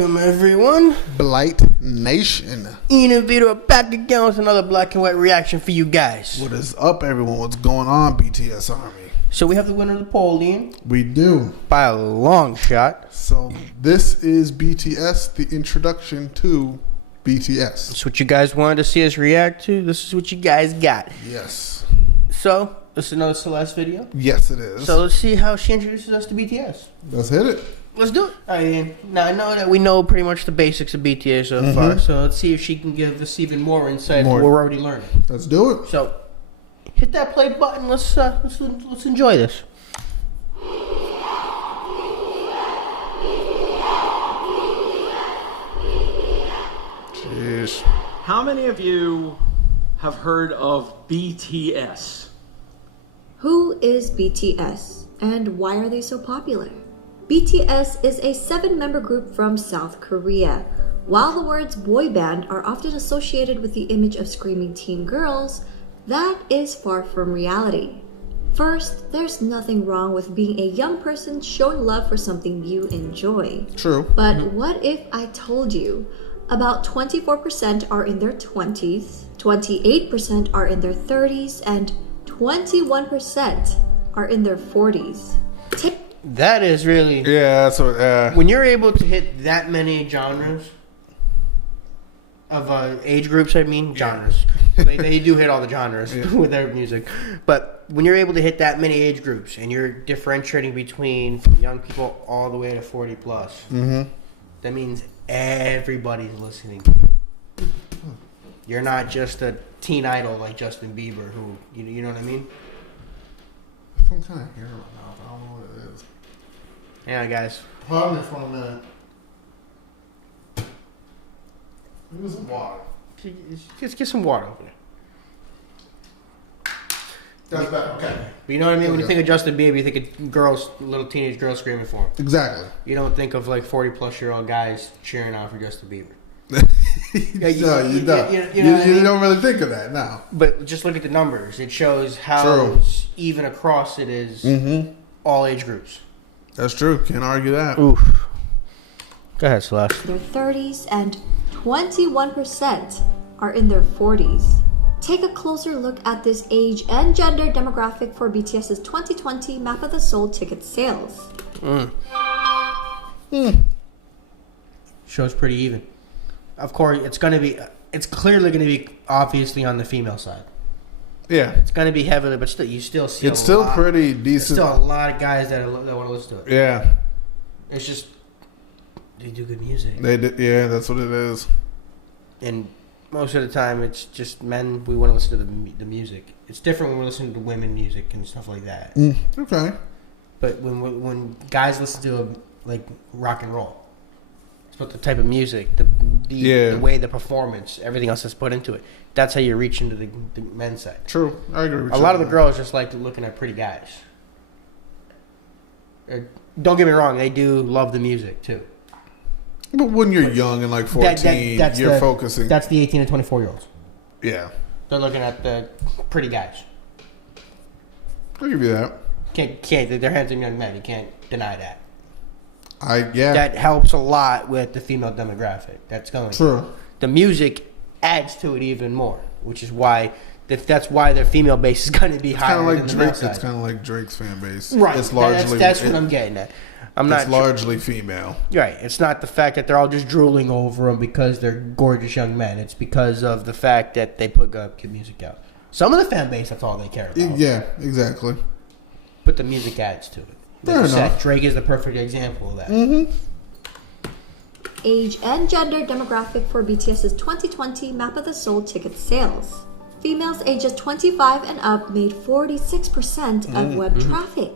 Welcome everyone. Blite Nation. Ian and Vito are back again with another black and white reaction for you guys. What is up, everyone? What's going on, BTS Army? So we have the winner of the poll, Ian. We do. By a long shot. So this is BTS, the introduction to BTS. That's what you guys wanted to see us react to. This is what you guys got. Yes. So, this is another Celeste video. Yes, it is. So let's see how she introduces us to BTS. Let's hit it. Let's do it. All right, Ian. Now, I know that we know pretty much the basics of BTS so far, so let's see if she can give us even more insight into what we're already learning. Let's do it. So, hit that play button. Let's enjoy this. Jeez. How many of you have heard of BTS? Who is BTS and why are they so popular? BTS is a 7-member group from South Korea. While the words boy band are often associated with the image of screaming teen girls, that is far from reality. First, there's nothing wrong with being a young person showing love for something you enjoy. True. But what if I told you about 24% are in their 20s, 28% are in their 30s, and 21% are in their 40s? That is really... Yeah, that's what... When you're able to hit that many genres of age groups, genres. They do hit all the genres with their music. But when you're able to hit that many age groups and you're differentiating between from young people all the way to 40 plus, that means everybody's listening to you. You're not just a teen idol like Justin Bieber, who, you know what I mean? I'm kind of here right now, but I don't know what it is. Yeah, guys. Pardon me for a minute. Give me some water. Just get some water over there. That's better. Okay. But you know what I mean? When you think of Justin Bieber, you think of girls, little teenage girls screaming for him. Exactly. You don't think of like 40-plus-year-old guys cheering on for Justin Bieber. No, you don't. You don't really think of that now. But just look at the numbers. It shows how even across it is all age groups. That's true. Can't argue that. Oof. Go ahead, Celeste. Their 30s and 21% are in their 40s. Take a closer look at this age and gender demographic for BTS's 2020 Map of the Soul ticket sales. Shows pretty even. Of course, it's clearly going to be obviously on the female side. Yeah. It's going to be heavily, but still, you still see it's still pretty decent. There's still a lot of guys that want to listen to it. Yeah. It's just, they do good music. They do, yeah, that's what it is. And most of the time, it's just men, we want to listen to the music. It's different when we're listening to women music and stuff like that. Okay. But when guys listen to like rock and roll, it's about the type of music, the way the performance, everything else that's put into it. That's how you reach into the men's side. True. I agree with you. A lot of the girls just like looking at pretty guys. Don't get me wrong, they do love the music too. But when you're young and like 14, you're focusing. That's the 18 to 24-year-olds. Yeah. They're looking at the pretty guys. I'll give you that. Can't. They're handsome young men. You can't deny that. Yeah. That helps a lot with the female demographic. That's going. True. The music adds to it even more, which is why that's why their female base is going to be higher than the male side. It's kind of like Drake's fan base. Right. It's largely that's what I'm getting at. It's largely female. Right. It's not the fact that they're all just drooling over them because they're gorgeous young men. It's because of the fact that they put good music out. Some of the fan base, that's all they care about. Yeah, exactly. But the music adds to it. Fair enough. Drake is the perfect example of that. Age and gender demographic for BTS's 2020 Map of the Soul ticket sales. Females ages 25 and up made 46% of web traffic,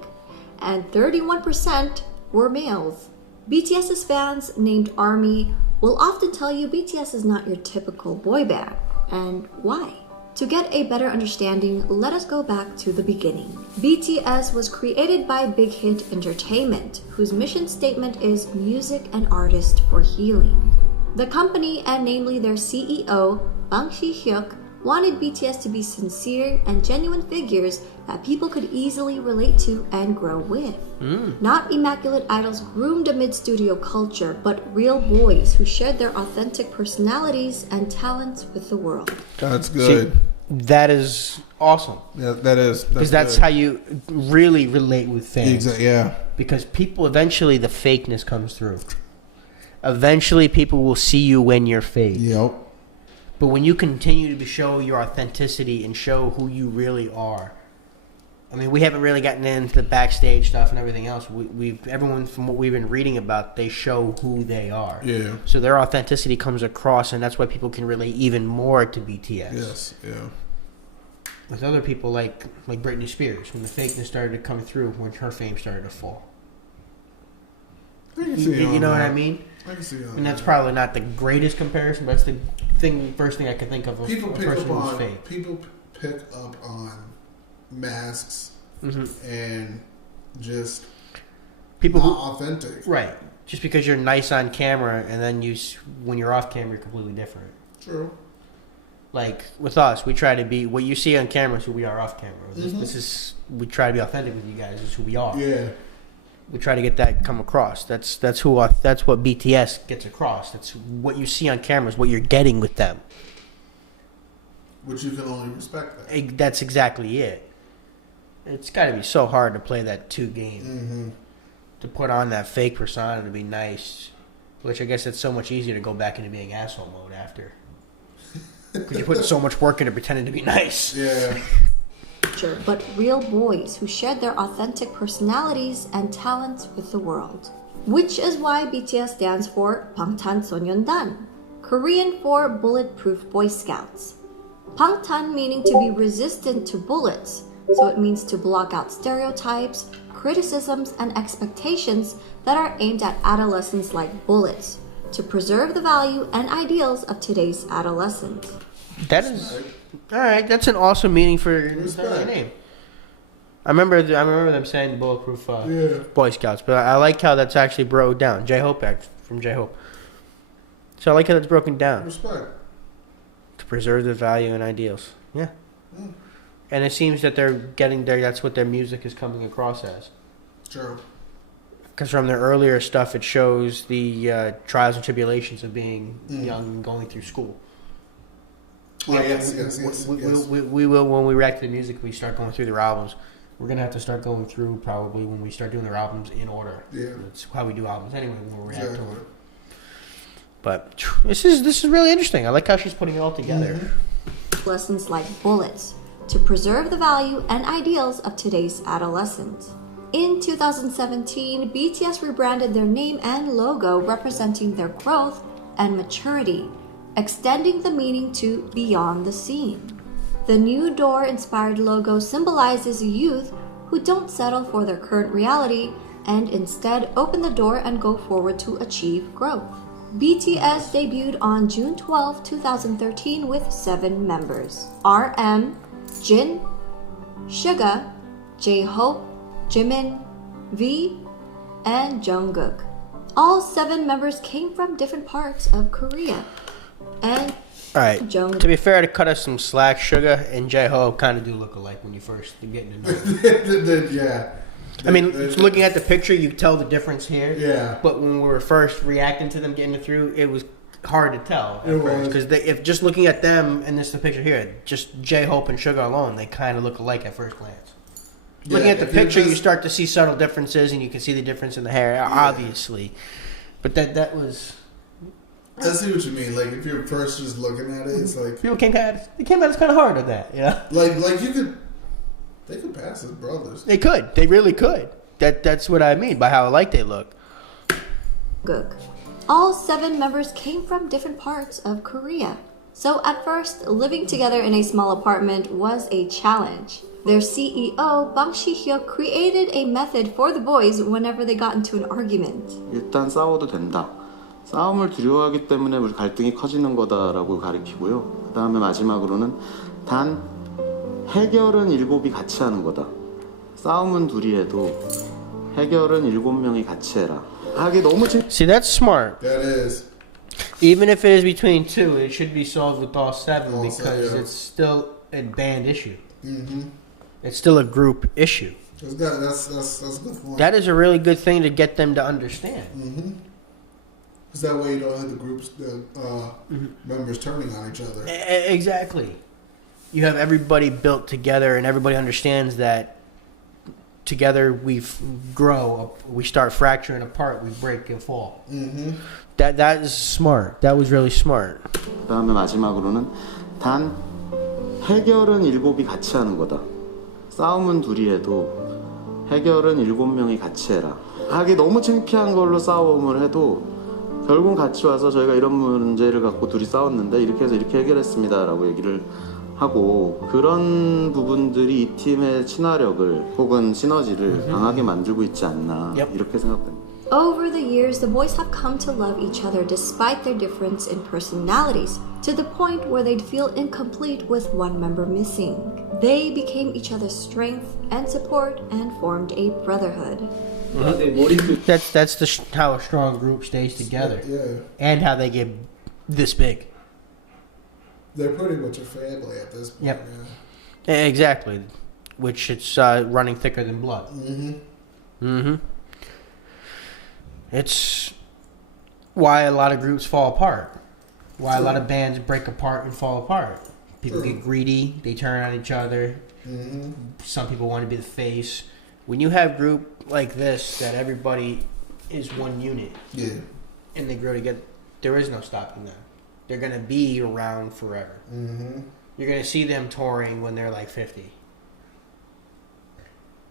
and 31% were males. BTS's fans, named ARMY, will often tell you BTS is not your typical boy band. And why? To get a better understanding, let us go back to the beginning. BTS was created by Big Hit Entertainment, whose mission statement is music and artists for healing. The company, and namely their CEO, Bang Si-hyuk, wanted BTS to be sincere and genuine figures that people could easily relate to and grow with. Not immaculate idols groomed amid studio culture, but real boys who shared their authentic personalities and talents with the world. That's good. See, that is awesome. Yeah, that is. Because that's how you really relate with fans. Exactly. Yeah. Because people, eventually the fakeness comes through. Eventually people will see you when you're fake. Yep. But when you continue to show your authenticity and show who you really are, I mean, we haven't really gotten into the backstage stuff and everything else. Everyone from what we've been reading about, they show who they are. Yeah. So their authenticity comes across, and that's why people can relate even more to BTS. Yes. Yeah. With other people like Britney Spears, when the fakeness started to come through, when her fame started to fall. I can see You know what I mean? I can see that. And that's probably not the greatest comparison, but that's the first thing I can think of. People a pick person up who's on fake. people pick up on masks Mm-hmm. and just People not who, authentic. right? Just because you're nice on camera, and then when you're off camera, you're completely different. True. Like with us, we try to be what you see on camera is who we are off camera. We try to be authentic with you guys. Is who we are. Yeah. We try to get that come across. That's what BTS gets across. That's what you see on camera is what you're getting with them. Which you can only respect that. That's exactly it. It's got to be so hard to play that 2 game. Mm-hmm. To put on that fake persona to be nice, which I guess it's so much easier to go back into being asshole mode after. Because you put so much work into pretending to be nice. Yeah. But real boys who shared their authentic personalities and talents with the world. Which is why BTS stands for 방탄소년단, Korean for Bulletproof Boy Scouts. Bangtan meaning to be resistant to bullets, so it means to block out stereotypes, criticisms, and expectations that are aimed at adolescents like bullets, to preserve the value and ideals of today's adolescents. That is alright. That's an awesome meaning for your name. I remember them saying Bulletproof Boy Scouts, but I like how that's actually broken down. J-Hope from J-Hope. So I like how that's broken down. Respect. To preserve the value and ideals. Yeah. Mm. And it seems that they're getting there. That's what their music is coming across as. True. Because from their earlier stuff, it shows the trials and tribulations of being young and going through school. Oh, yes. We will, when we react to the music, we start going through their albums. We're going to have to start going through probably when we start doing their albums in order. Yeah. That's how we do albums anyway when we react to them. But this is really interesting. I like how she's putting it all together. Lessons like bullets, to preserve the value and ideals of today's adolescents. In 2017, BTS rebranded their name and logo representing their growth and maturity, extending the meaning to beyond the scene. The new door-inspired logo symbolizes youth who don't settle for their current reality and instead open the door and go forward to achieve growth. BTS debuted on June 12, 2013 with 7 members: RM, Jin, Suga, J-Hope, Jimin, V, and Jungkook. All 7 members came from different parts of Korea. And Alright, Jungkook. to be fair, to cut us some slack, Suga and J-Hope kind of do look alike when you first get to know them. Yeah. I mean, looking at the picture, you tell the difference here. Yeah. But when we were first reacting to them getting it through, it was hard to tell at first. Because if just looking at them, and this is the picture here, just J-Hope and Suga alone, they kind of look alike at first glance. Looking at the picture, you start to see subtle differences, and you can see the difference in the hair, obviously. But that was... I see what you mean. Like, if you're first just looking at it, it's like... People came at us kind of hard on that, yeah. Like you could... They could pass as brothers. They could. They really could. That's what I mean by how alike they look. Jungkook. All 7 members came from different parts of Korea. So at first, living together in a small apartment was a challenge. Their CEO, Bang Si-hyo, created a method for the boys whenever they got into an argument. 일단 싸워도 된다. 싸움을 두려워하기 때문에 우리 갈등이 커지는 거다라고 가리키고요. 그 다음에 마지막으로는 단 해결은 7이 같이 하는 거다. 싸움은 둘이 해도 해결은 7명이 같이 해라. 하기 너무 See, that's smart. That is. Even if it is between two, it should be solved with all seven because yeah. it's still a band issue. Mm-hmm. It's still a group issue. That's a good point. That is a really good thing to get them to understand. Mm-hmm. Because that way you don't have the members turning on each other. Exactly. You have everybody built together, and everybody understands that together we grow. We start fracturing apart. We break and fall. Mm-hmm. That is smart. That was really smart. 그다음에 마지막으로는 단 해결은 7이 같이 하는 거다. 싸움은 둘이 해도 해결은 7명이 같이 해라. 하기 너무 창피한 걸로 싸움을 해도 결국은 같이 와서 저희가 이런 문제를 갖고 둘이 싸웠는데 이렇게 해서 이렇게 해결했습니다라고 얘기를 하고 그런 부분들이 이 팀의 친화력을 혹은 시너지를 강하게 만들고 있지 않나 이렇게 생각됩니다. Over the years, the boys have come to love each other despite their difference in personalities, to the point where they'd feel incomplete with one member missing. They became each other's strength and support and formed a brotherhood. That's how a strong group stays together. Yeah. And how they get this big. They're pretty much a family at this point. Yep. Yeah. Exactly. Which it's running thicker than blood. Mm-hmm. Mm-hmm. It's why a lot of groups fall apart. Why a lot of bands break apart and fall apart. People get greedy. They turn on each other. Mm-hmm. Some people want to be the face. When you have group like this, that everybody is one unit, and they grow together, there is no stopping them. They're gonna be around forever. Mm-hmm. You're gonna see them touring when they're like 50.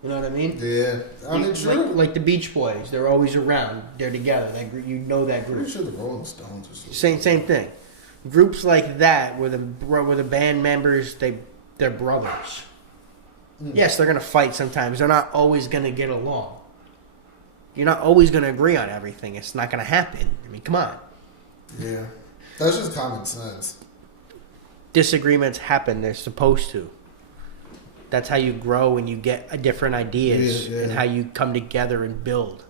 You know what I mean? Yeah, I mean, true. Like the Beach Boys, they're always around. They're together. You know that group. Pretty sure the Rolling Stones are still Same thing. Groups like that, where the band members they're brothers. Yes, they're gonna fight sometimes. They're not always gonna get along. You're not always gonna agree on everything. It's not gonna happen. I mean, come on. Yeah, that's just common sense. Disagreements happen. They're supposed to. That's how you grow when you get different ideas and how you come together and build.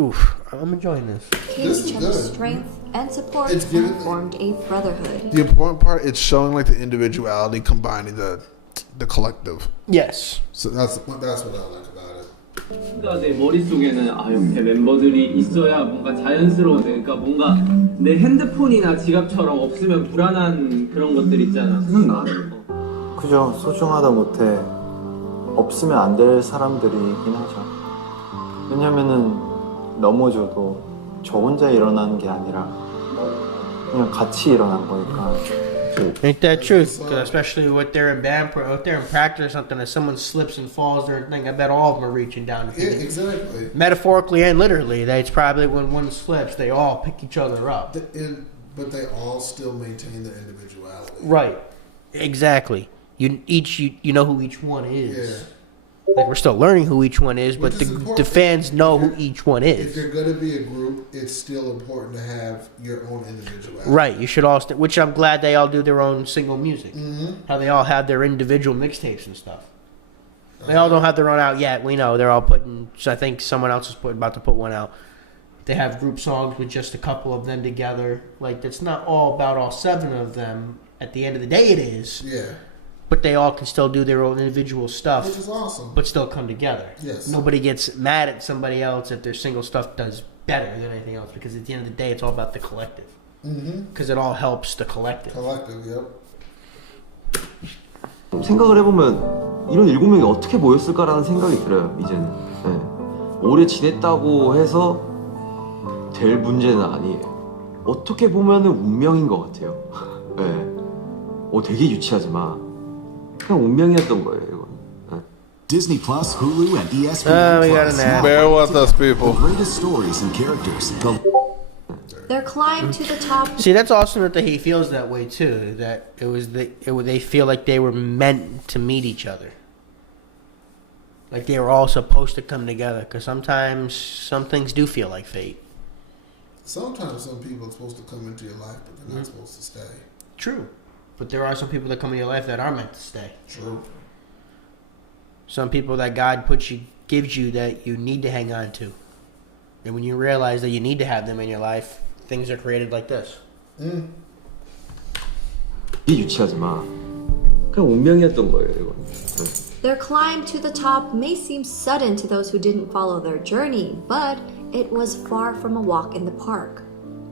Oof, I'm enjoying this. Became each other's strength and support and formed a brotherhood. The important part, it's showing like the individuality combining the collective. Yes. So that's what I like about it. 뭔가 내 머릿속에는 옆에 멤버들이 있어야 뭔가 자연스러운데 그러니까 뭔가 내 핸드폰이나 지갑처럼 없으면 불안한 그런 것들 있잖아. 생각나. 그죠. 소중하다 못해 없으면 안 될 사람들이긴 하죠. 왜냐면은 넘어져도 저 혼자 일어나는 게 아니라 그냥 같이 일어난 거니까. Ain't that truth? Especially with they're in band, if they're in practice or something, if someone slips and falls or anything, I bet all of them are reaching down. Yeah, exactly. Metaphorically and literally, that's probably when one slips, they all pick each other up. But they all still maintain their individuality. Right. Exactly. You know who each one is. Yeah. Like we're still learning who each one is, but the fans know who each one If is. you're going to be a group, it's still important to have your own individuality. Right. You should all, which I'm glad they all do their own single music. Mm-hmm. How they all have their individual mixtapes and stuff. They all don't have their own out yet. We know they're all putting. So I think someone else is about to put one out. They have group songs with just a couple of them together. Like it's not all about all seven of them. At the end of the day, it is. Yeah. But they all can still do their own individual stuff. Which is awesome. But still come together. Yes. Nobody gets mad at somebody else if their single stuff does better than anything else. Because at the end of the day, it's all about the collective. Because it all helps the collective. Collective, yep. 생각을 해보면 이런 7명이 어떻게 모였을까라는 생각이 들어요. 이제는. 네. 오래 지냈다고 해서 될 문제는 아니에요. 어떻게 보면은 운명인 것 같아요. 네. 되게 유치하지만 그냥 운명이었던 거예요. 이건. 네. Disney Plus, Hulu, and ESPN we got Plus. an ad. Bear with us, people. The greatest stories and characters. Their climb to the top. See, that's awesome that he feels that way too. That they feel like they were meant to meet each other. Like they were all supposed to come together. Because sometimes some things do feel like fate. Sometimes some people are supposed to come into your life, but they're not supposed to stay. True. But there are some people that come in your life that are meant to stay. True. Some people that God gives you that you need to hang on to. And when you realize that you need to have them in your life, things are created like this. 이 유치하지 마. 그냥 운명이었던 거예요, 이건. Their climb to the top may seem sudden to those who didn't follow their journey, but it was far from a walk in the park.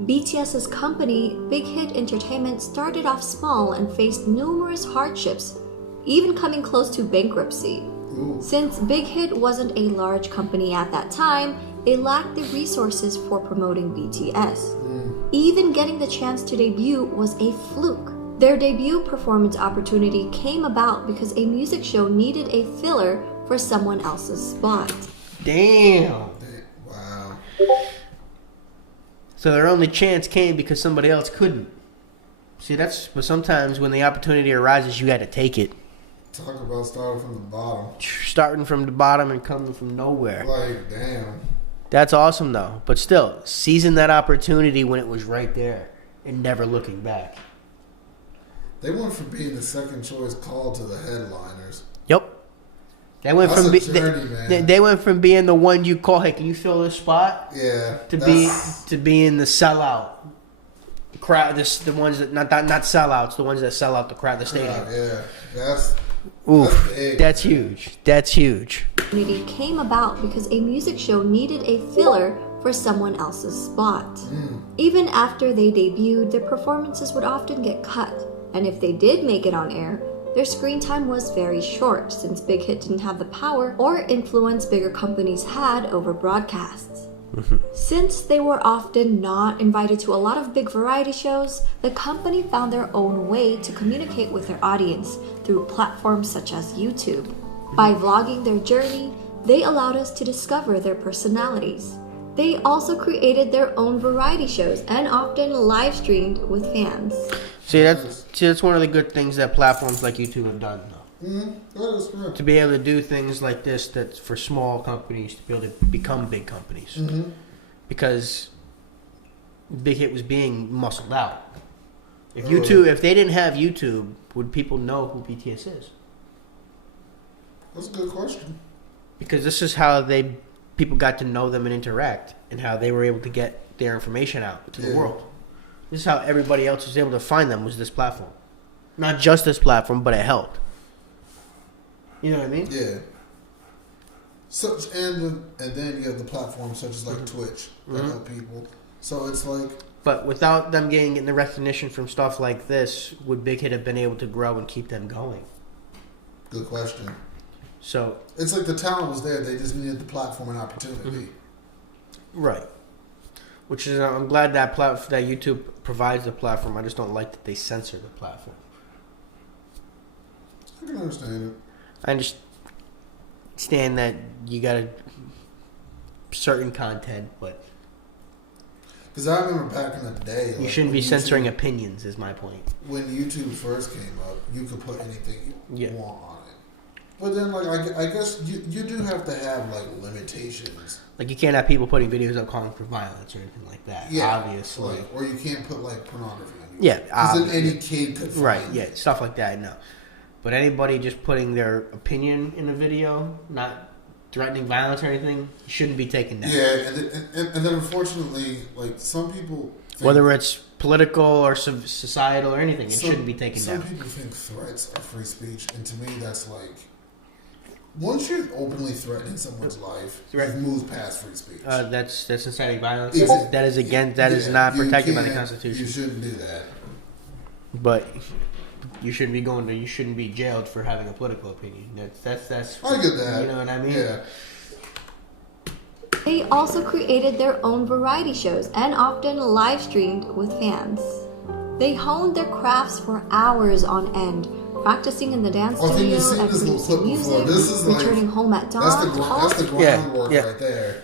BTS's company, Big Hit Entertainment, started off small and faced numerous hardships, even coming close to bankruptcy. Since Big Hit wasn't a large company at that time, they lacked the resources for promoting BTS. Even getting the chance to debut was a fluke. Their debut performance opportunity came about because a music show needed a filler for someone else's spot. Damn. Wow. So their only chance came because somebody else couldn't. See, but sometimes when the opportunity arises, you got to take it. Talk about starting from the bottom. Starting from the bottom and coming from nowhere. Like, damn. That's awesome, though. But still, seizing that opportunity when it was right there and never looking back. They went from being the second choice call to the headliners. Yep. They went That's from a journey, man. they went from being the one you call, hey, can you fill this spot? Yeah. To being the sellout. The crowd, the ones that not sellouts, the ones that sell out the crowd, the stadium. Yeah. That's big. That's huge. That's huge. Opportunity came about because a music show needed a filler for someone else's spot. Even after they debuted, their performances would often get cut. And if they did make it on air, their screen time was very short since Big Hit didn't have the power or influence bigger companies had over broadcasts. Since they were often not invited to a lot of big variety shows, the company found their own way to communicate with their audience through platforms such as YouTube. By vlogging their journey, they allowed us to discover their personalities. They also created their own variety shows and often live streamed with fans. See, that's one of the good things that platforms like YouTube have done, though. That is correct. To be able to do things like this, that's for small companies to be able to become big companies. Because Big Hit was being muscled out. If they didn't have YouTube, would people know who BTS is? That's a good question. Because this is how people got to know them and interact, and how they were able to get their information out to the world. This is how everybody else was able to find them, was this platform. Not just this platform, but it helped. You know what I mean? Yeah. So and then you have the platforms such as like Twitch that help people. So it's like. But without them getting the recognition from stuff like this, would Big Hit have been able to grow and keep them going? Good question. So it's like the talent was there; they just needed the platform and opportunity. Right. Which is, I'm glad that that YouTube provides the platform. I just don't like that they censor the platform. I can understand it. I understand that you got certain content, but because I remember back in the day, you shouldn't be censoring opinions. Is my point. When YouTube first came up, you could put anything you want on it. But then, like, I guess you do have to have like limitations. Like, you can't have people putting videos up calling for violence or anything like that. Yeah, obviously. Like, or you can't put like pornography on YouTube. Yeah, because then any kid could find right. Yeah, stuff like that. No, but anybody just putting their opinion in a video, not threatening violence or anything, shouldn't be taken down. Yeah, and then unfortunately, like some people, whether it's political or societal or anything, it shouldn't be taken down. Some people think threats are free speech, and to me, that's like. Once you're openly threatening someone's life, you've moved past free speech. That's inciting violence. That is not protected by the Constitution. You shouldn't do that. But you shouldn't be you shouldn't be jailed for having a political opinion. That's I get that. You know what I mean? Yeah. They also created their own variety shows and often live streamed with fans. They honed their crafts for hours on end, practicing in the dance studio and producing music, returning home at dawn. That's the groundwork right there.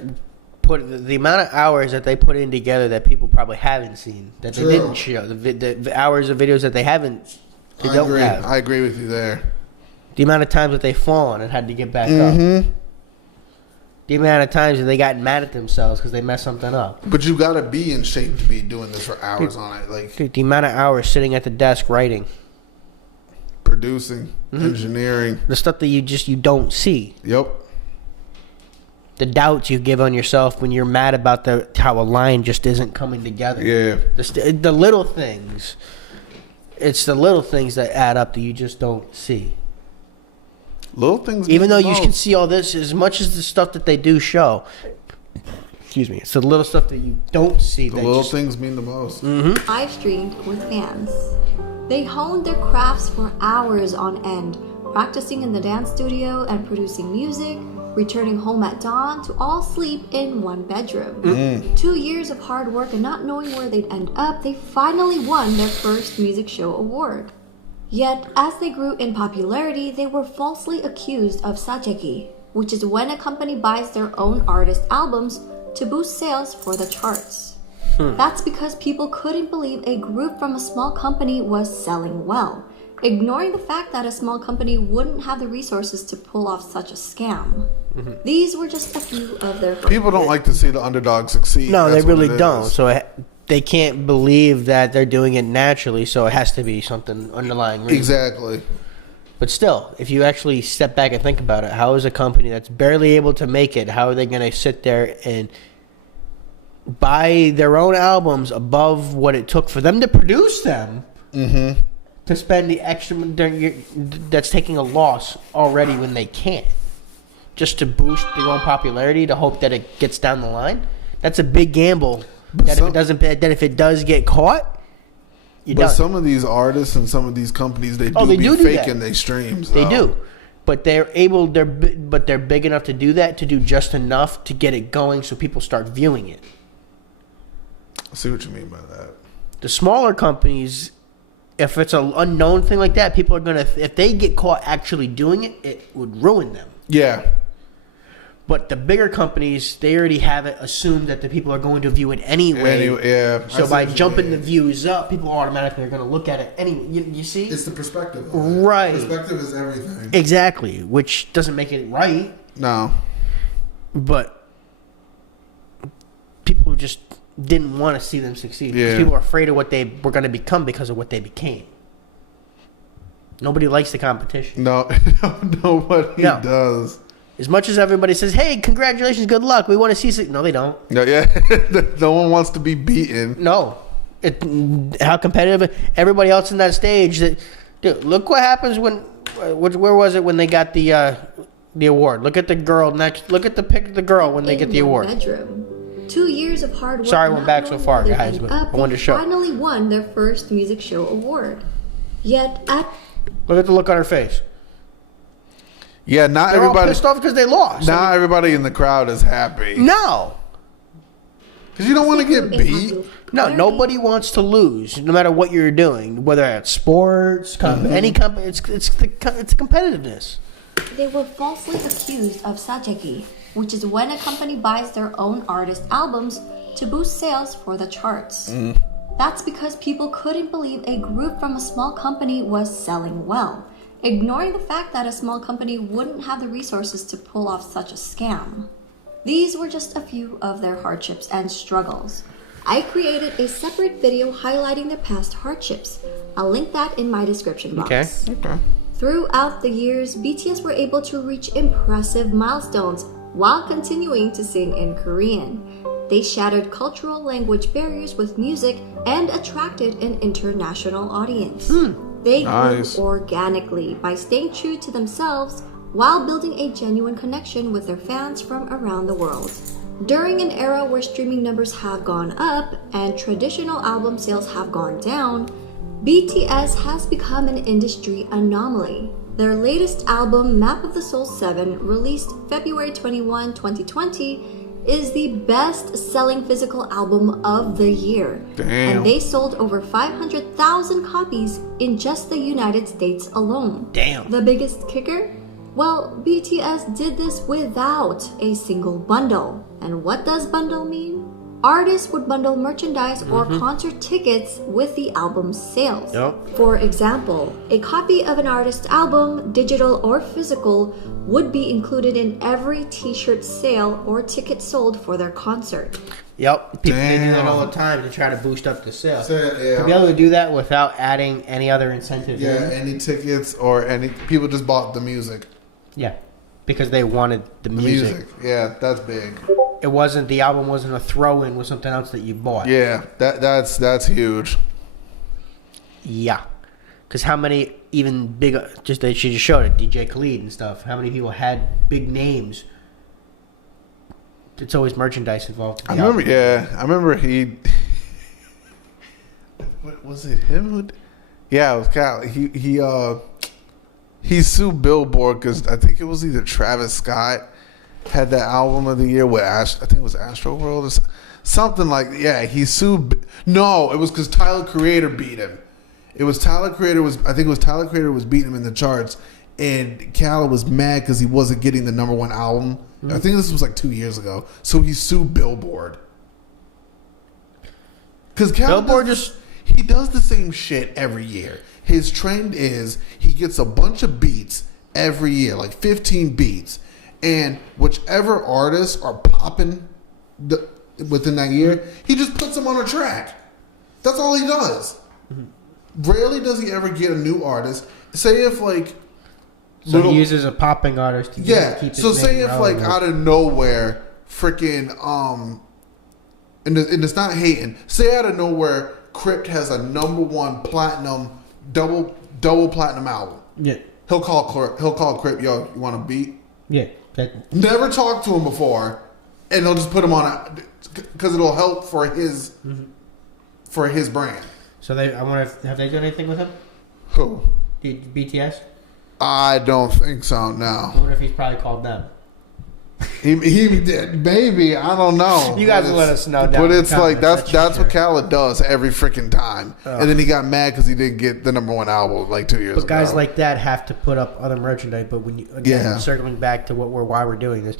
The amount of hours that they put in together that people probably haven't seen, that they didn't show, the hours of videos that they haven't, don't have. I agree with you there. The amount of times that they've fallen and had to get back up. The amount of times that they got mad at themselves because they messed something up. But you got to be in shape to be doing this for hours on it. Like, the amount of hours sitting at the desk writing. Producing, engineering. The stuff that you don't see. Yep. the doubts you give on yourself when you're mad about how a line just isn't coming together. Yeah. The little things. It's the little things that add up that you just don't see. Little things. Even though you most. can see all this, as much as the stuff that they do show. Excuse me. It's the little stuff that you don't see. The little things mean the most. Live streamed with fans. They honed their crafts for hours on end, practicing in the dance studio and producing music, returning home at dawn to all sleep in one bedroom. 2 years of hard work and not knowing where they'd end up, they finally won their first music show award. Yet, as they grew in popularity, they were falsely accused of sajeki, which is when a company buys their own artist albums to boost sales for the charts. That's because people couldn't believe a group from a small company was selling well, ignoring the fact that a small company wouldn't have the resources to pull off such a scam. These were just a few of their... People don't like to see the underdog succeed. No, That's they what really it don't. is. So they can't believe that they're doing it naturally, so it has to be something underlying reason. Exactly. But still, if you actually step back and think about it, how is a company that's barely able to make it, how are they going to sit there and buy their own albums above what it took for them to produce them to spend the extra that's taking a loss already when they can't, just to boost their own popularity to hope that it gets down the line? That's a big gamble. That if it does get caught, you're But done. some of these artists and some of these companies, they they be do faking that. their streams. They though. do, but they're big enough to do that, to do just enough to get it going, so people start viewing it. I see what you mean by that. The smaller companies, if it's an unknown thing like that, people are gonna. If they get caught actually doing it, it would ruin them. Yeah. But the bigger companies, they already have it assumed that the people are going to view it anyway. Yeah. I So see by what you jumping the mean. views up, people automatically are going to look at it anyway. You see? It's the perspective. Right. Perspective is everything. Exactly, which doesn't make it right. No. But people just didn't want to see them succeed. Because Yeah. people are afraid of what they were going to become because of what they became. Nobody likes the competition. No. Nobody No. does. As much as everybody says, hey, congratulations, good luck, we want to see... No, they don't. No, yeah. No one wants to be beaten. No. How competitive... Everybody else in that stage... Dude, look what happens when... Where was it when they got the award? Look at the girl next... Look at the pic of the girl when they get the award. Bedroom. 2 years of hard work. Sorry I went not back so knowing far, where they guys, end but up, I wanted to show. They finally won their first music show award. Yet at... Look at the look on her face. Yeah, not They're all everybody. pissed off because they lost. Not everybody in the crowd is happy. No. Because you don't want to get beat. No, nobody wants to lose, no matter what you're doing, whether it's sports, any company. It's competitiveness. They were falsely accused of sajeki, which is when a company buys their own artist albums to boost sales for the charts. That's because people couldn't believe a group from a small company was selling well, ignoring the fact that a small company wouldn't have the resources to pull off such a scam. These were just a few of their hardships and struggles. I created a separate video highlighting their past hardships. I'll link that in my description box. Okay. Throughout the years, BTS were able to reach impressive milestones while continuing to sing in Korean. They shattered cultural language barriers with music and attracted an international audience. They Nice. grew organically by staying true to themselves while building a genuine connection with their fans from around the world. During an era where streaming numbers have gone up and traditional album sales have gone down, BTS has become an industry anomaly. Their latest album, Map of the Soul 7, released February 21, 2020, is the best-selling physical album of the year. Damn. And they sold over 500,000 copies in just the United States alone. Damn. The biggest kicker? Well, BTS did this without a single bundle. And what does bundle mean? Artists would bundle merchandise or concert tickets with the album's sales. Yep. For example, a copy of an artist's album, digital or physical, would be included in every t-shirt sale or ticket sold for their concert. Yep. People they do that Damn. all the time to try to boost up the sales. Yeah. To be able to do that without adding any other incentive. Yeah, any tickets or any people just bought the music. Yeah. because they wanted the music. Yeah, that's big. It wasn't, the album wasn't a throw-in with something else that you bought. Yeah, that's huge. Yeah. Because how many even big, just that she just showed it, DJ Khaled and stuff, how many people had big names? It's always merchandise involved. I remember he. What was it? Him? Yeah, it was Cal. He sued Billboard because I think it was either Travis Scott had that album of the year with I think it was Astro World or something like. Yeah, he sued. No, it was because Tyler Creator beat him. It was Tyler Creator was beating him in the charts, and Cal was mad because he wasn't getting the #1 album. Mm-hmm. I think this was like 2 years ago. So he sued Billboard. Because Billboard he does the same shit every year. His trend is he gets a bunch of beats every year, like 15 beats, and whichever artists are popping within that year, he just puts them on a track. That's all he does. Mm-hmm. Rarely does he ever get a new artist. Say if like he uses a popping artist to keep his so say if relevant. like out of nowhere freaking and it's not hating, say out of nowhere Crypt has a #1 platinum double platinum album. Yeah. He'll call Crypt, yo, you want a beat? Yeah. Never talked to him before, and they'll just put him on because it'll help for his brand. So I wonder if have they done anything with him? Who? BTS? I don't think so. No. I wonder if he's probably called them. He did. Maybe, I don't know. You guys will let us know. But it's like that's what Khaled does every freaking time. Oh. And then he got mad because he didn't get the #1 album like 2 years ago. But guys like that have to put up other merchandise. But when you circling back to why we're doing this,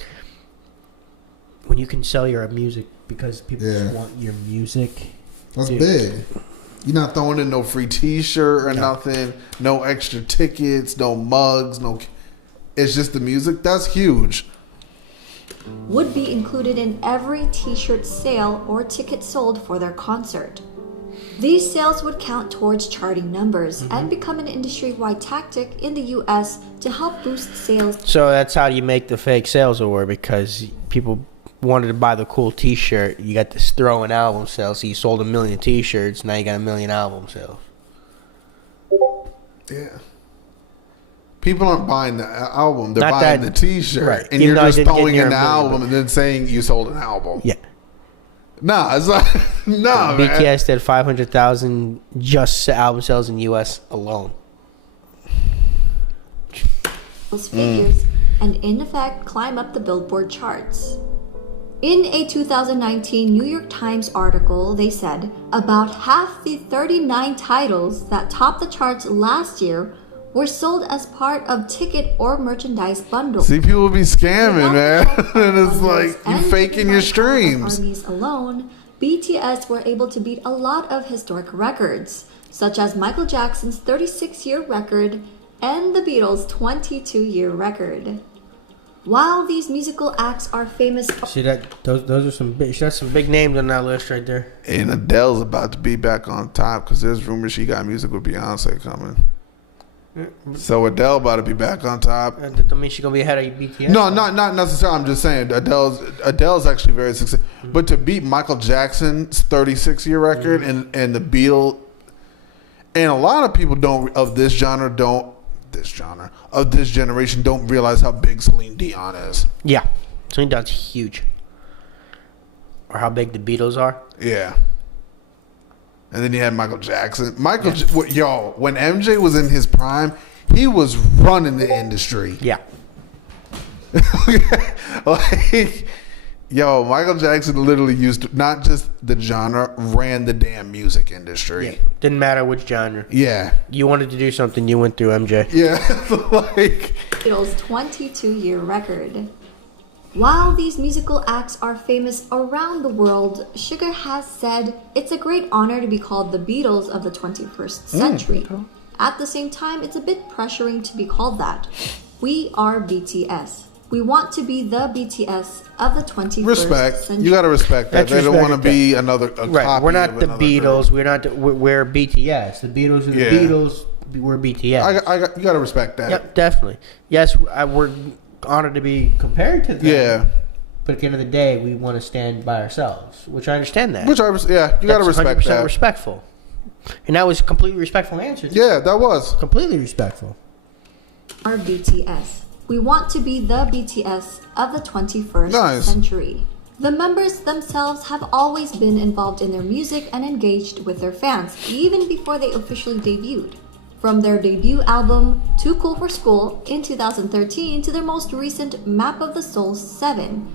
when you can sell your music because people just want your music, that's big. You're not throwing in no free T-shirt or nothing, no extra tickets, no mugs, no. It's just the music. That's huge. Would be included in every t-shirt sale or ticket sold for their concert. These sales would count towards charting numbers and become an industry-wide tactic in the US to help boost sales. So that's how you make the fake sales award, because people wanted to buy the cool t-shirt. You got this throw-in album sales, so you sold 1 million t-shirts, now you got 1 million album sales. Yeah. People aren't buying the album; they're Not buying that- the T-shirt, right. and Even you're though I just didn't get throwing near in the 1 million, album and then saying you sold an album. Yeah. Nah, it's like man. BTS did 500,000 just album sales in US alone. Those figures and in effect climb up the Billboard charts. In a 2019 New York Times article, they said about half the 39 titles that topped the charts last year were sold as part of ticket or merchandise bundles. See, people be scamming, man, and it's like you faking your streams. Armies alone, BTS were able to beat a lot of historic records, such as Michael Jackson's 36-year record and the Beatles' 22-year record. While these musical acts are famous, See that those are some big. That's some big names on that list right there. And Adele's about to be back on top because there's rumors she got music with Beyonce coming. So Adele about to be back on top. That don't mean she's gonna be ahead of BTS. No, not necessarily. I'm just saying Adele's actually very successful. Mm-hmm. But to beat Michael Jackson's 36-year record and the Beatles, and a lot of people of this generation don't realize how big Celine Dion is. Yeah, Celine Dion's huge. Or how big the Beatles are. Yeah. And then you had Michael Jackson. when MJ was in his prime, he was running the industry. Yeah. Michael Jackson literally used to, not just the genre, ran the damn music industry. Yeah. Didn't matter which genre. Yeah. You wanted to do something, you went through MJ. Yeah. Beatles' 22-year record. While these musical acts are famous around the world, Sugar has said it's a great honor to be called the Beatles of the 21st century. At the same time, it's a bit pressuring to be called that. We are BTS. We want to be the BTS of the 21st century. You gotta respect that. They don't want to be another right. Copy we're not of the Beatles. Group. We're BTS. The Beatles are the Beatles. We're BTS. You gotta respect that. Yep, definitely. Yes, we're honored to be compared to them. Yeah. But at the end of the day, we want to stand by ourselves, which I understand that. Which you got to respect 100% that. respectful. And that was a completely respectful answer. Yeah, that was. Completely respectful. Our BTS. We want to be the BTS of the 21st Nice. century. The members themselves have always been involved in their music and engaged with their fans, even before they officially debuted. From their debut album, Too Cool for School, in 2013 to their most recent Map of the Soul 7,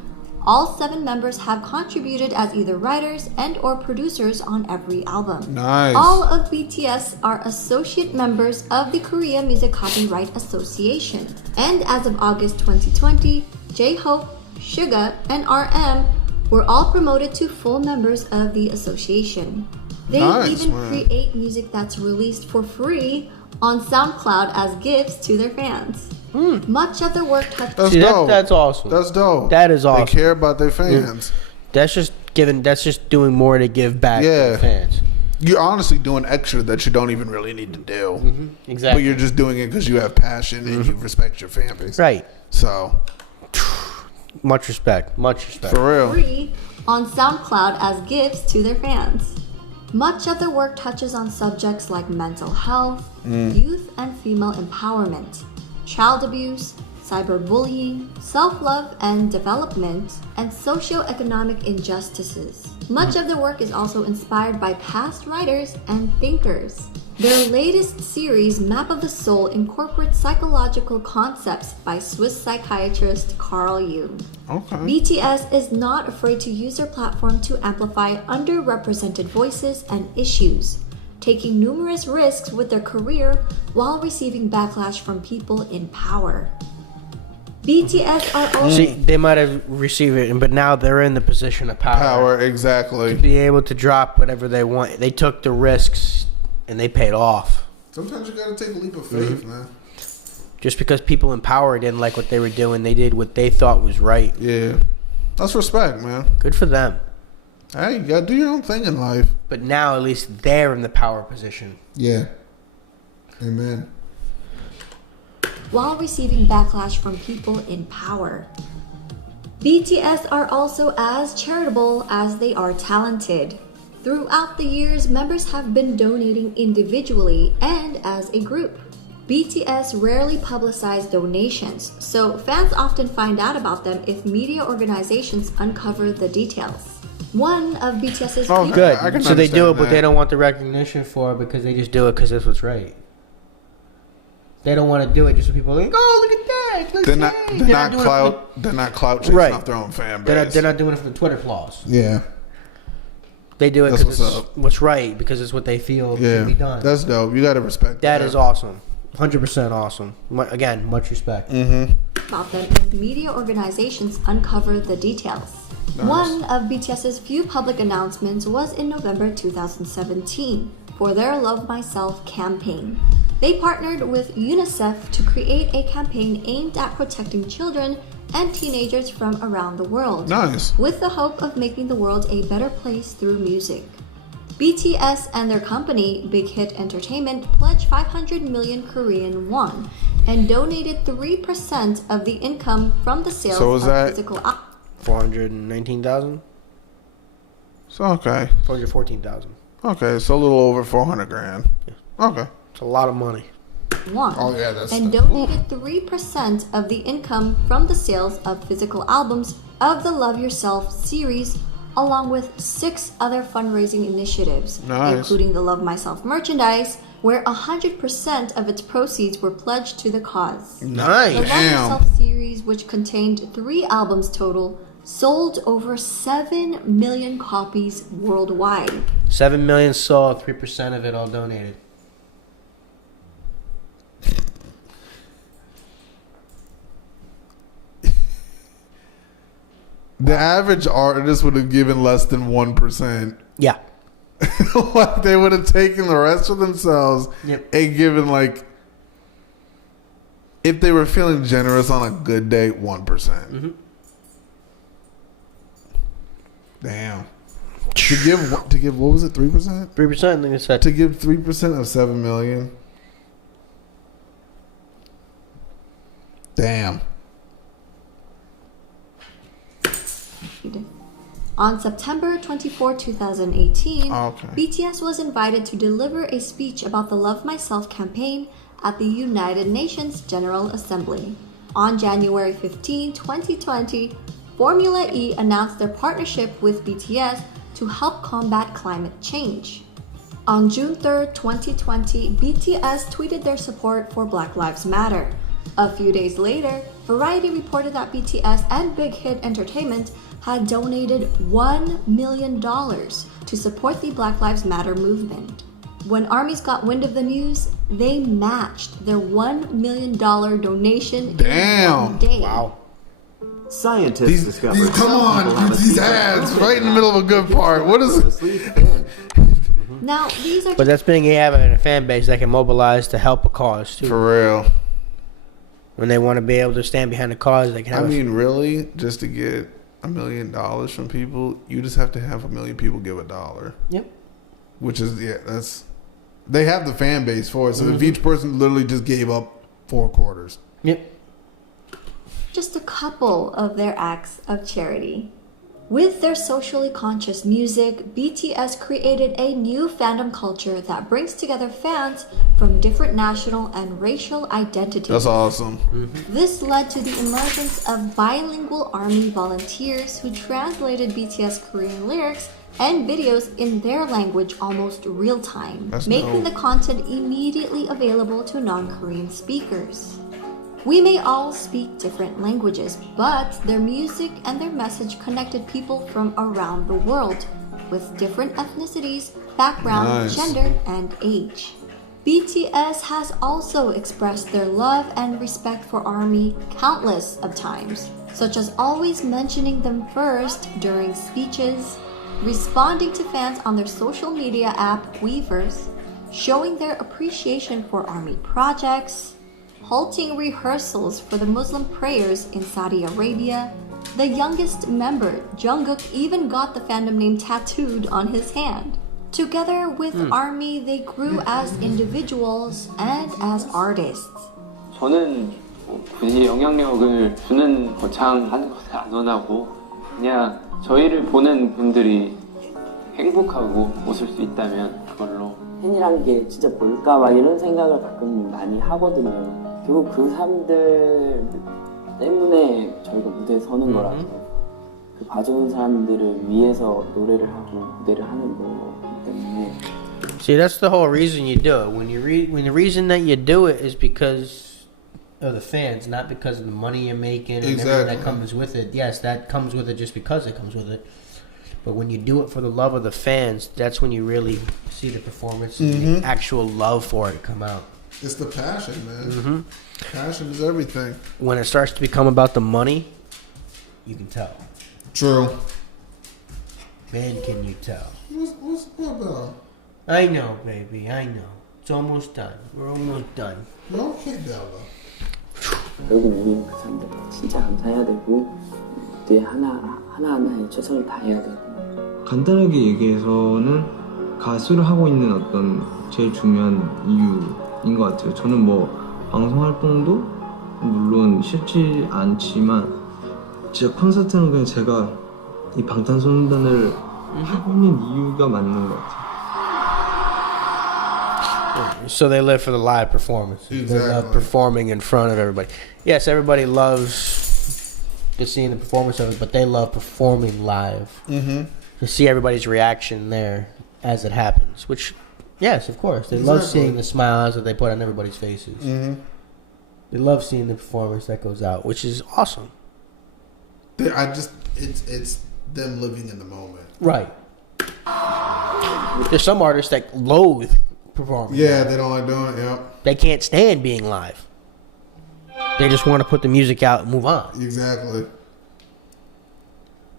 all 7 members have contributed as either writers and or producers on every album. Nice. All of BTS are associate members of the Korea Music Copyright Association. And as of August 2020, J-Hope, Suga, and RM were all promoted to full members of the association. They Nice, even man. create music that's released for free on SoundCloud as gifts to their fans. Much of their work touches That's See, dope. that's awesome. That's dope. That is awesome. They care about their fans. That's just doing more to give back to Yeah. the fans. You're honestly doing extra that you don't even really need to do. But Exactly. you're just doing it because you have passion and you respect your fan base. Right. So, Much respect. Much respect. for real. free on SoundCloud as gifts to their fans. Much of their work touches on subjects like mental health, youth and female empowerment, child abuse, cyberbullying, self-love and development, and socioeconomic injustices. Much of their work is also inspired by past writers and thinkers. Their latest series, Map of the Soul, incorporates psychological concepts by Swiss psychiatrist Carl Jung. Okay. BTS is not afraid to use their platform to amplify underrepresented voices and issues, taking numerous risks with their career while receiving backlash from people in power. BTS are also See, they might have received it, but now they're in the position of Power, exactly. be able to drop whatever they want. They took the risks and they paid off. Sometimes you gotta take a leap of faith, man. Just because people in power didn't like what they were doing, they did what they thought was right. Yeah. That's respect, man. Good for them. Hey, you gotta do your own thing in life. But now at least they're in the power position. Yeah. Amen. while receiving backlash from people in power. BTS are also as charitable as they are talented. Throughout the years, members have been donating individually and as a group. BTS rarely publicize donations, so fans often find out about them if media organizations uncover the details. One of BTS's Oh, few- Good. I can So they do it, understand but they that. don't want the recognition for it because they just do it because that's what's right. They don't want to do it just so people are like, oh, look at that. Look They're not. at that." They're not doing it clout. They're not clout chasing Right. off their own fan for- base. They're not doing it for the Twitter claws. Yeah. They do it That's because what's it's up. what's right, because it's what they feel Yeah. should be done. That's dope. You gotta respect that. That is awesome. 100% awesome. Again, much respect. about them if media organizations uncover the details. One of BTS's few public announcements was in November 2017 for their Love Myself campaign. They partnered with UNICEF to create a campaign aimed at protecting children and teenagers from around the world, Nice. with the hope of making the world a better place through music. BTS and their company, Big Hit Entertainment, pledged 500 million Korean won and donated 3% of the income from the sales So is of that- physical 419,000? So okay. 414,000. Okay. So a little over 400 grand. Okay. It's a lot of money. won Oh, yeah, that's and the- donated 3% of the income from the sales of physical albums of the Love Yourself series, along with 6 other fundraising initiatives, Nice. including the Love Myself merchandise, where 100% of its proceeds were pledged to the cause. The Nice. Love Damn. Yourself series, which contained 3 albums total, sold over 7 million copies worldwide. 7 million sold, 3% of it all donated. The average artist would have given less than 1%. Yeah. Like they would have taken the rest for themselves Yep. and given like, if they were feeling generous on a good day, 1%. Damn. To give what was it, 3%? 3%, I think it's that. To give 3% of 7 million. Damn. On September 24, 2018, Okay. BTS was invited to deliver a speech about the Love Myself campaign at the United Nations General Assembly. On January 15, 2020, Formula E announced their partnership with BTS to help combat climate change. On June 3, 2020, BTS tweeted their support for Black Lives Matter. A few days later, Variety reported that BTS and Big Hit Entertainment had donated $1 million to support the Black Lives Matter movement. When ARMYs got wind of the news, they matched their $1 million donation in 1 day. Wow. Scientists discovered Come on, these ads right in the middle of a good part. What is it? Now, these are But that's being having a fan base that can mobilize to help a cause too. For real. When they want to be able to stand behind a cause, they can I have. mean, really, just to get $1 million from people, you just have to have 1 million people give $1. Yep. Which is they have the fan base for it. So if each person literally just gave up 4 quarters. Yep. just a couple of their acts of charity. With their socially conscious music, BTS created a new fandom culture that brings together fans from different national and racial identities. That's awesome. This led to the emergence of bilingual ARMY volunteers who translated BTS Korean lyrics and videos in their language almost real time, That's making dope. the content immediately available to non-Korean speakers. We may all speak different languages, but their music and their message connected people from around the world with different ethnicities, background, Nice. gender, and age. BTS has also expressed their love and respect for ARMY countless of times, such as always mentioning them first during speeches, responding to fans on their social media app Weverse, showing their appreciation for ARMY projects, halting rehearsals for the Muslim prayers in Saudi Arabia. The youngest member, Jungkook, even got the fandom name tattooed on his hand. Together with ARMY, they grew as individuals and as artists. 저는 굳이 영향력을 주는 거창한 것을 안 원하고 그냥 저희를 보는 분들이 행복하고 웃을 수 있다면 그걸로 팬이란 게 진짜 뭘까 막 이런 생각을 가끔 많이 하거든요. 결국 그 사람들 때문에 저희가 무대에 서는 거라서 그 봐주는 사람들을 위해서 노래를 하고 무대를 하는 거기 때문에. See, that's the whole reason you do it. When the reason that you do it is because of the fans, not because of the money you're making and everything Exactly. that comes with it. Yes, that comes with it just because it comes with it. But when you do it for the love of the fans, that's when you really see the performance and the actual love for it come out. It's the passion, man. Passion is everything. When it starts to become about the money, you can tell. True. Man, can you tell? What's about? I know, baby, I know. It's almost done. We're almost done. No, can't Della. 결국 우리는 그 사람들 진짜 감사해야 되고 무대 하나하나에 최선을 다해야 되고. 간단하게 얘기해서는 가수를 하고 있는 어떤 제일 중요한 이유인 것 같아요. 저는 뭐 방송 활동도 물론 싫지 않지만 진짜 콘서트는 그냥 제가 이 방탄소년단을 하고 있는 이유가 맞는 것 같아요. So they live for the live performance. They love Exactly. performing in front of everybody. Yes, everybody loves just seeing the performance of it, but they love performing live. To see everybody's reaction there as it happens. Which, yes, of course. They love Exactly. seeing the smiles that they put on everybody's faces. They love seeing the performance that goes out, which is awesome. It's them living in the moment. Right. There's some artists that loathe performing. Yeah, they don't like doing it. Yep. They can't stand being live. They just want to put the music out and move on. Exactly.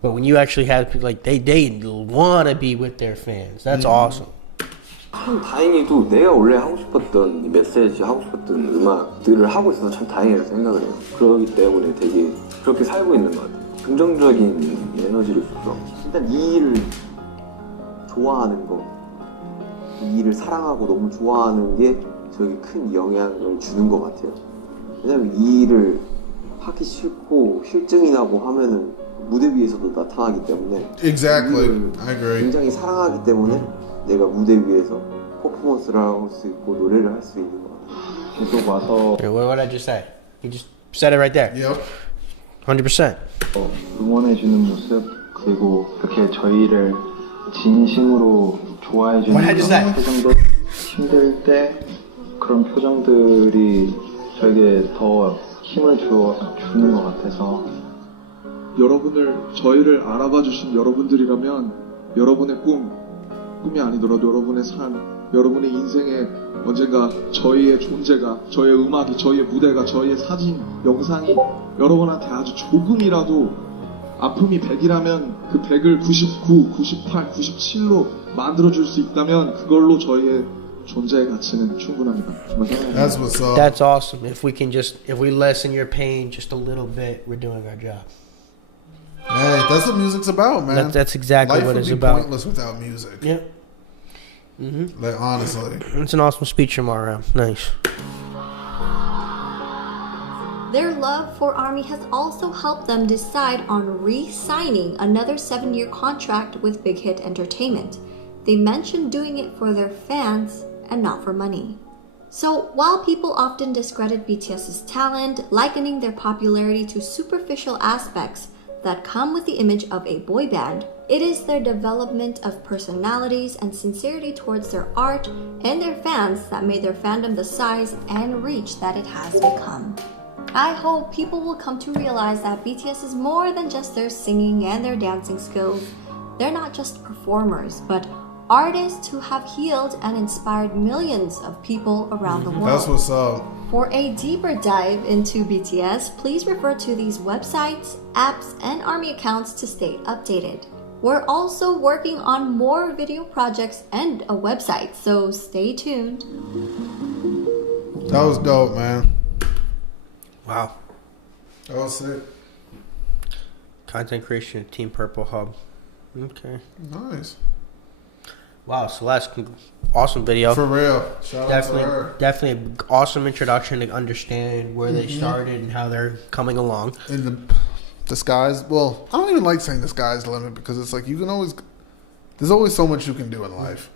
But when you actually have people like they want to be with their fans, that's awesome. 참 다행히도 내가 원래 하고 싶었던 이 메시지 하고 싶었던 음악들을 하고 있어서 참 다행이라고 생각을 해요. 그렇기 때문에 되게 그렇게 살고 있는 것 같아요. 긍정적인 에너지를 줘서 일단 이 일을 좋아하는 거, 이 일을 사랑하고 너무 좋아하는 게 저에게 큰 영향을 주는 것 같아요. 왜냐면 이 일을 하기 싫고 실증이나 뭐 하면은 무대 위에서도 나타나기 때문에 Exactly. 이유를 I agree. 굉장히 사랑하기 때문에 내가 무대 위에서 퍼포먼스를 할 수 있고 노래를 할 수 있는 것 같아요. 계속 와서 What did I just say? You just said it right there. Yep. 100%. 응원해주는 모습 그리고 그렇게 저희를 진심으로 좋아해주는 What did I 그런 just say? 표정들 힘들 때 그런 표정들이 저에게 더 힘을 주는 것 같아서 저희를 알아봐 주신 여러분들이라면 여러분의 꿈이 아니더라도 여러분의 삶, 여러분의 인생에 언젠가 저희의 존재가, 저희의 음악이, 저희의 무대가, 저희의 사진, 영상이 여러분한테 아주 조금이라도 아픔이 100이라면 그 100을 99, 98, 97로 만들어줄 수 있다면 그걸로 저희의 존재의 가치는 충분합니다. 정말 사랑합니다. That's what's up. That's awesome. If we lessen your pain just a little bit, we're doing our job. Hey, that's what music's about, man. That's exactly Life what would it's be about. pointless without music. Yeah. Like, honestly. It's an awesome speech from our round. Nice. Their love for ARMY has also helped them decide on re-signing another 7-year contract with Big Hit Entertainment. They mentioned doing it for their fans and not for money. So while people often discredit BTS's talent, likening their popularity to superficial aspects that come with the image of a boy band, it is their development of personalities and sincerity towards their art and their fans that made their fandom the size and reach that it has become. I hope people will come to realize that BTS is more than just their singing and their dancing skills. They're not just performers, but artists who have healed and inspired millions of people around the world. That's what's up. For a deeper dive into BTS, please refer to these websites, apps, and ARMY accounts to stay updated. We're also working on more video projects and a website, so stay tuned. That was dope, man. Wow. That was sick. Content creation at Team Purple Hub. Okay. Nice. Wow, Celeste, awesome video. For real. Shout out to her. Definitely an awesome introduction to understand where they started and how they're coming along. And the sky's, well, I don't even like saying the sky's the limit because it's like there's always so much you can do in life.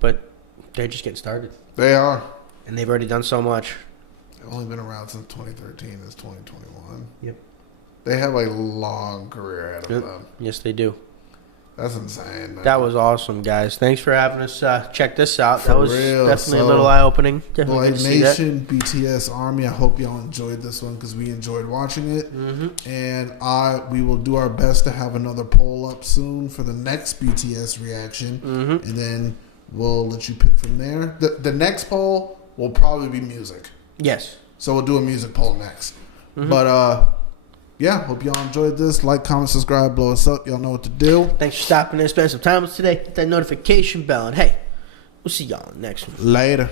But they're just getting started. They are. And they've already done so much. They've only been around since 2013. It's 2021. Yep. They have a long career ahead of them. Yes, they do. That's insane, man. That was awesome, guys. Thanks for having us check this out. That was real. definitely a So, little eye-opening. Definitely Blite good to see that. Nation, BTS Army. I hope y'all enjoyed this one because we enjoyed watching it. And we will do our best to have another poll up soon for the next BTS reaction, and then we'll let you pick from there. The next poll will probably be music. Yes. So we'll do a music poll next. But yeah, hope y'all enjoyed this. Like, comment, subscribe, blow us up. Y'all know what to do. Thanks for stopping in, spending some time with us today. Hit that notification bell, and hey, we'll see y'all next one. Later.